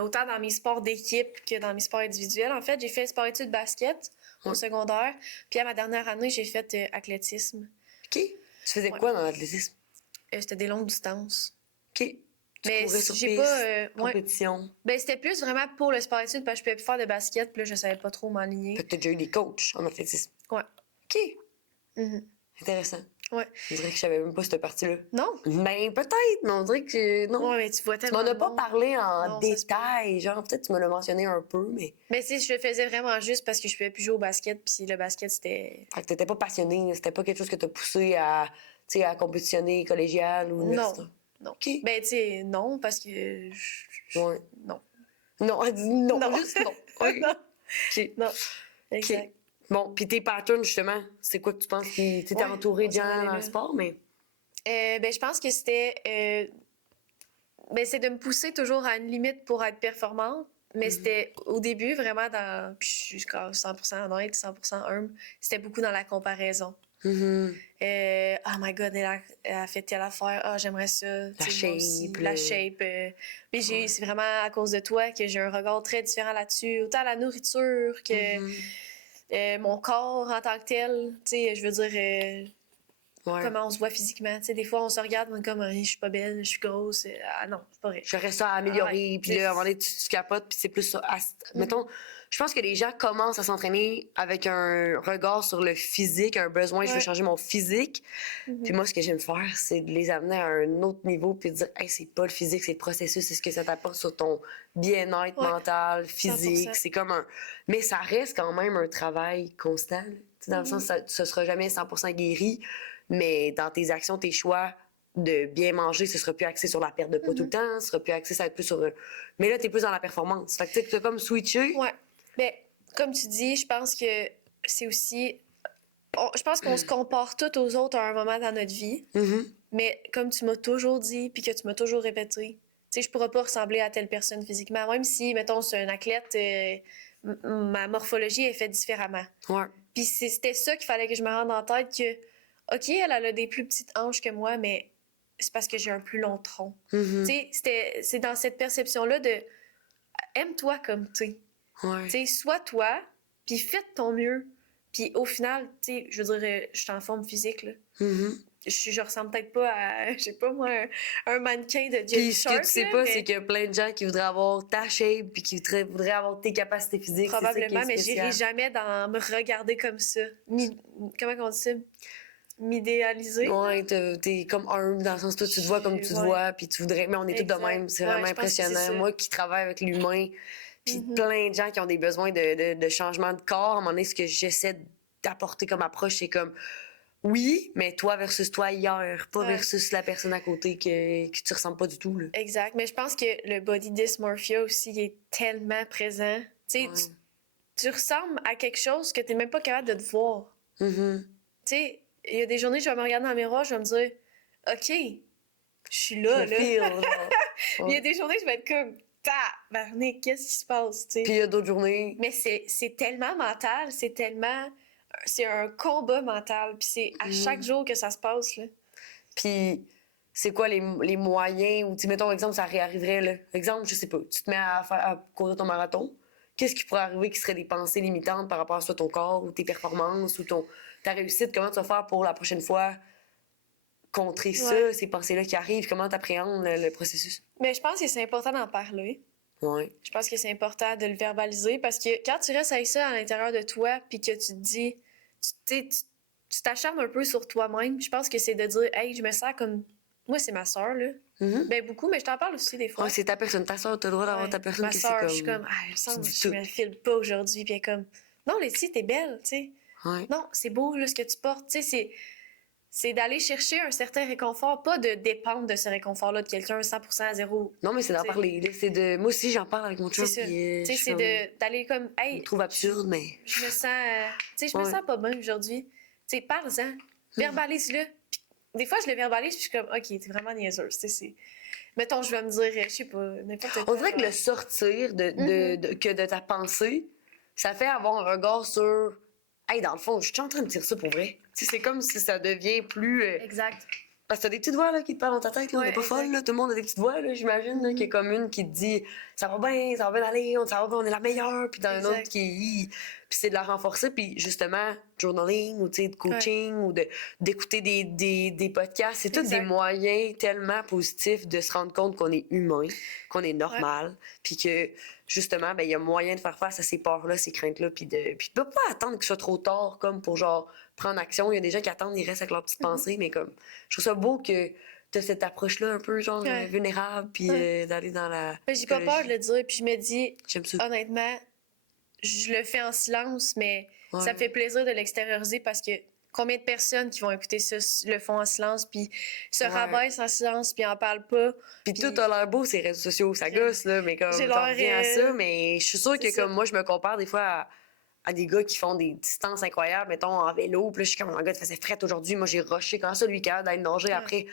Autant dans mes sports d'équipe que dans mes sports individuels. En fait, j'ai fait sport-études basket au secondaire. Puis à ma dernière année, j'ai fait athlétisme. OK. Tu faisais quoi dans l'athlétisme? C'était des longues distances. OK. Tu Mais courais sur j'ai piste, pas. Ouais. compétition. Ben, c'était plus vraiment pour le sport-études parce que je pouvais plus faire de basket. Puis là, je savais pas trop m'aligner. Fait que t'as déjà eu des coachs en athlétisme. Ouais. OK. Mhm. Intéressant. Ouais. On dirait que je savais même pas cette partie-là. Non? Ben, peut-être, mais on dirait que non. Ouais, mais tu vois Tu tellement. m'en as pas de monde. parlé en Non, ça se peut. détail. Genre, peut-être tu me l'as mentionné un peu, mais. Mais si je le faisais vraiment juste parce que je pouvais plus jouer au basket. Puis le basket, c'était. Fait que t'étais pas passionné. C'était pas quelque chose que t'as poussé à, tu sais, à compétitionner collégial ou universitaire. Non. OK. Ben, tu sais, non, parce que. Ouais. Non. Non, elle dit non. Non. Juste non. OK. Non. OK. Non. Exact. OK. Bon, puis tes patterns, justement, c'est quoi que tu penses qui. Tu t'es Ouais, entouré on de s'en gens allait dans là. le sport, mais. Ben, je pense que c'était. Ben, c'est de me pousser toujours à une limite pour être performante. Mais c'était au début vraiment dans. Puis je suis 100% honnête, 100% humble. C'était beaucoup dans la comparaison. Mhm. Oh my god, elle a fait telle affaire. Ah, j'aimerais ça. La Tu sais, moi aussi, shape, la le- shape. Mais c'est vraiment à cause de toi que j'ai un regard très différent là-dessus. Autant la nourriture que mon corps en tant que tel. Tu sais, je veux dire, Ouais. comment on se voit physiquement. Tu sais, des fois, on se regarde, on est comme, je suis pas belle, je suis grosse. Ah non, c'est pas vrai. J'aurais ça à améliorer. Ouais, Puis là, à un moment donné, tu capotes, puis c'est plus ça. Mettons, je pense que les gens commencent à s'entraîner avec un regard sur le physique, un besoin, je veux Ouais. changer mon physique. Puis moi, ce que j'aime faire, c'est de les amener à un autre niveau, puis de dire, hey, c'est pas le physique, c'est le processus, c'est ce que ça t'apporte sur ton bien-être Ouais. mental, physique. 100%. C'est comme un. Mais ça reste quand même un travail constant. Tu sais, dans le sens, ça sera jamais 100% guéri, mais dans tes actions, tes choix, de bien manger, ce sera plus axé sur la perte de poids tout le temps, ce sera plus axé, ça va être plus sur. Mais là, t'es plus dans la performance. Fait que tu sais, t'as comme switché. Ouais. Ben, comme tu dis, je pense que c'est aussi. Je pense qu'on se compare tous aux autres à un moment dans notre vie. Mhm. Mais comme tu m'as toujours dit, puis que tu m'as toujours répété, tu sais, je pourrais pas ressembler à telle personne physiquement. Même si, mettons, c'est un athlète, ma morphologie est faite différemment. Ouais. Puis c'était ça qu'il fallait que je me rende en tête que, OK, elle a des plus petites hanches que moi, mais c'est parce que j'ai un plus long tronc. Mhm. Tu sais, c'est dans cette perception-là de aime-toi comme tu Ouais. sais. Sois toi, puis fais de ton mieux. Puis au final, tu sais, je veux dire, je suis en forme physique, là. Mhm. Je ressemble peut-être pas à, je sais pas moi, un mannequin de Jenny Puis ce que Sharp, tu sais là, pas, mais c'est qu'il y a plein de gens qui voudraient avoir ta shape puis qui voudraient avoir tes capacités physiques. probablement, c'est ça qui mais est j'irai spécial. jamais dans me regarder comme ça. Comment on dit ça? M'idéaliser. Ouais, t'es comme humble dans le sens toi tu te vois comme tu te Ouais. vois puis tu voudrais mais on est tous de Exact. même, c'est Ouais, vraiment je pense que c'est impressionnant. ça. Moi qui travaille avec l'humain puis Mhm. plein de gens qui ont des besoins de changement de corps, à un moment donné ce que j'essaie d'apporter comme approche c'est comme oui, mais toi versus toi hier, pas Ouais. versus la personne à côté que tu ressembles pas du tout là. Exact. Mais je pense que le body dysmorphia aussi est tellement présent. Tu sais, Ouais. tu ressembles à quelque chose que tu n'es même pas capable de te voir. Mhm. Tu sais, il y a des journées, je vais me regarder dans le miroir, je vais me dire, OK, je suis là, Le là. feel, genre. Puis il y a des journées, je vais être comme, tabarnak, qu'est-ce qui se passe, tu sais. Puis il y a d'autres journées. Mais c'est tellement mental, c'est un combat mental, puis c'est à chaque jour que ça se passe, là. Puis c'est quoi les moyens ou tu sais, mettons exemple ça réarriverait là. Exemple, je sais pas, tu te mets à courir ton marathon. Qu'est-ce qui pourrait arriver qui serait des pensées limitantes par rapport à soit ton corps ou tes performances ou ta réussite? Comment tu vas faire pour la prochaine fois contrer ça, Ouais. ces pensées-là qui arrivent? Comment tu appréhendes le processus? Mais je pense que c'est important d'en parler. Ouais. Je pense que c'est important de le verbaliser parce que quand tu restes avec ça à l'intérieur de toi puis que tu te dis, tu t'acharnes un peu sur toi-même, je pense que c'est de dire, hey, je me sens comme. Moi, c'est ma soeur, là. Mhm. Ben, beaucoup, mais je t'en parle aussi des fois. Ouais, c'est ta personne. Ta soeur, t'as le droit d'avoir Ouais. ta personne Ma que c'est soeur, comme. je suis comme, il me semble dis que je tout. me file pas aujourd'hui. Puis elle est comme, non, Letty, t'es belle, tu sais. Ouais. Non, c'est beau, là, ce que tu portes. Tu sais, c'est d'aller chercher un certain réconfort, pas de dépendre de ce réconfort-là de quelqu'un 100% à zéro. Non, mais c'est d'en T'sais. parler. Là. C'est de... Moi aussi, j'en parle avec mon C'est chum. ça. Puis, Tu sais, je c'est d'aller comme, me hey, trouve absurde, mais. je me sens, tu sais, je me Ouais. sens pas bien aujourd'hui. Tu sais, parle-en, verbalise-le. Puis des fois, je le verbalise, puis je suis comme, OK, t'es vraiment niaiseuse. Tu sais, c'est. Mettons, je vais me dire, je sais pas, n'importe quoi. On dirait que le sortir que de ta pensée, ça fait avoir un regard sur. Hey, dans le fond, je suis en train de dire ça pour vrai. Tu sais, c'est comme si ça devient plus. Exact. Parce que t'as des petites voix là, qui te parlent dans ta tête, là. On Ouais, n'est pas exact. folle, là. Tout le monde a des petites voix, là, j'imagine, là, qui est comme une qui te dit ça va bien aller, ça va bien, on est la meilleure. Puis dans une Exact. autre qui. Puis c'est de la renforcer. Puis justement, journaling ou tu sais, de coaching ou d'écouter des podcasts, c'est tous des Exact. moyens tellement positifs de se rendre compte qu'on est humain, qu'on est normal. Puis que justement, ben, il y a moyen de faire face à ces peurs-là, ces craintes-là. Puis de pas attendre que ce soit trop tard, comme pour genre prendre action. Il y a des gens qui attendent, ils restent avec leurs petites pensées, mais comme je trouve ça beau que t'as cette approche-là un peu genre vulnérable, puis d'aller dans la. J'ai pas peur de le dire, puis je me dis, J'aime ça. honnêtement, je le fais en silence, mais ça me fait plaisir de l'extérioriser parce que combien de personnes qui vont écouter ça le font en silence, puis se rabaissent en silence, puis en parlent pas. Puis tout a l'air beau, ces réseaux sociaux, ça gosse, là, mais comme j'ai t'en l'air, reviens à ça, mais je suis sûre que c'est ça. comme moi, je me compare des fois à des gars qui font des distances incroyables, mettons en vélo, puis là, je suis comme un gars, ça faisait fret aujourd'hui, moi j'ai rushé, quand ça, lui, capable d'aller nager après.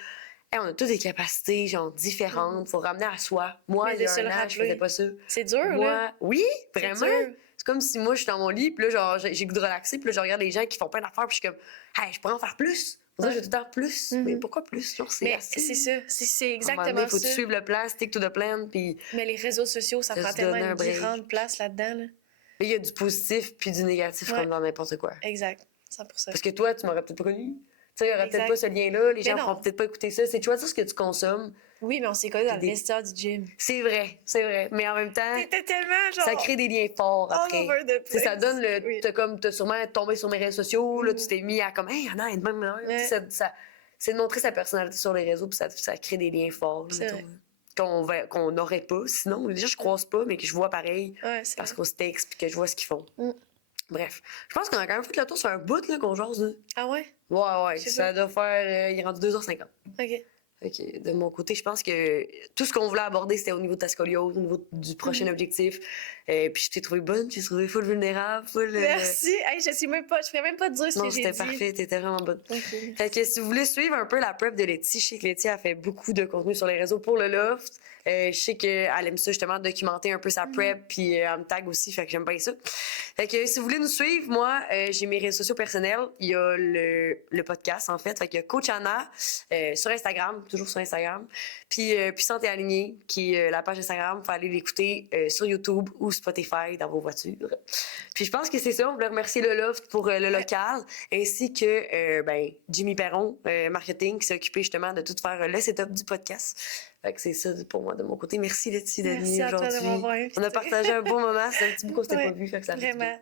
Hey, on a toutes des capacités, genre, différentes. Faut ramener à soi. Moi, il y a un an, je faisais pas ça. C'est dur, moi, là. Oui, vraiment. C'est comme si moi, je suis dans mon lit, puis là, genre, j'ai le goût de relaxer, puis là, je regarde les gens qui font plein d'affaires, puis je suis comme, hey, je pourrais en faire plus. On dirait que j'ai tout le temps plus. Mais pourquoi plus? Genre, c'est assez. C'est ça. C'est exactement à un moment donné, faut ça. suivre le plan, stick to the plan, puis. Mais les réseaux sociaux, ça prend tellement une grande place là-dedans, là. Mais il y a du positif puis du négatif comme dans n'importe quoi. Exact. 100%. Parce que toi, tu m'aurais peut-être pas connu. Tu sais, il y aurait peut-être pas ce lien-là, les gens ne pourront peut-être pas écouter ça. C'est choisir ce que tu consommes. Oui, mais on s'est connus dans le vestiaire du gym. C'est vrai. Mais en même temps, t'étais tellement genre. Ça crée des liens forts après. All over the place. Ça donne le. T'as sûrement tombé sur mes réseaux sociaux, là, tu t'es mis à comme, hey, Anna, c'est de montrer sa personnalité sur les réseaux, puis ça crée des liens forts. Qu'on n'aurait pas. Sinon, déjà, je croise pas, mais que je vois pareil. Parce qu'on se texte, puis que je vois ce qu'ils font. Bref. Je pense qu'on a quand même fait le tour sur un bout, là, qu'on jase. Là. Ah ouais? Ouais. Ça doit faire. Il est rendu 2h50. OK. OK. De mon côté, je pense que tout ce qu'on voulait aborder, c'était au niveau de ta scoliose, au niveau du prochain objectif. Puis je t'ai trouvé bonne, je t'ai trouvé full vulnérable, full. Merci. Hey, je pourrais même pas te dire ce que j'ai dit. Non, c'était parfait, t'étais vraiment bonne. Okay. Fait que si vous voulez suivre un peu la prep de Letty, je sais que Letty a fait beaucoup de contenu sur les réseaux pour le Loft. Je sais qu'elle aime ça justement documenter un peu sa prep, puis elle me tag aussi, fait que j'aime bien ça. Fait que si vous voulez nous suivre, moi, j'ai mes réseaux sociaux personnels. Il y a le podcast, en fait. Fait qu'il y a Coach Anna sur Instagram, toujours sur Instagram. Puis Puissante et Alignée, qui est la page Instagram. Faut aller l'écouter sur YouTube ou Spotify dans vos voitures. Puis je pense que c'est ça. On voulait remercier le Loft pour le local, ainsi que Jimmy Perron, marketing, qui s'est occupé justement de tout faire le setup du podcast. Fait que c'est ça pour moi de mon côté. Merci Letty d'être venue aujourd'hui. On a partagé un bon moment. C'est un petit bout qu'on s'était pas vu. Fait que ça vraiment.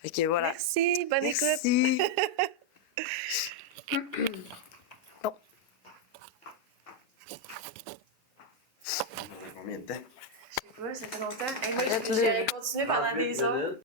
Fait que voilà. Merci. Bonne écoute. Bon. Combien de temps? Je sais pas, ça fait longtemps. Moi, j'aurais continué pendant des heures.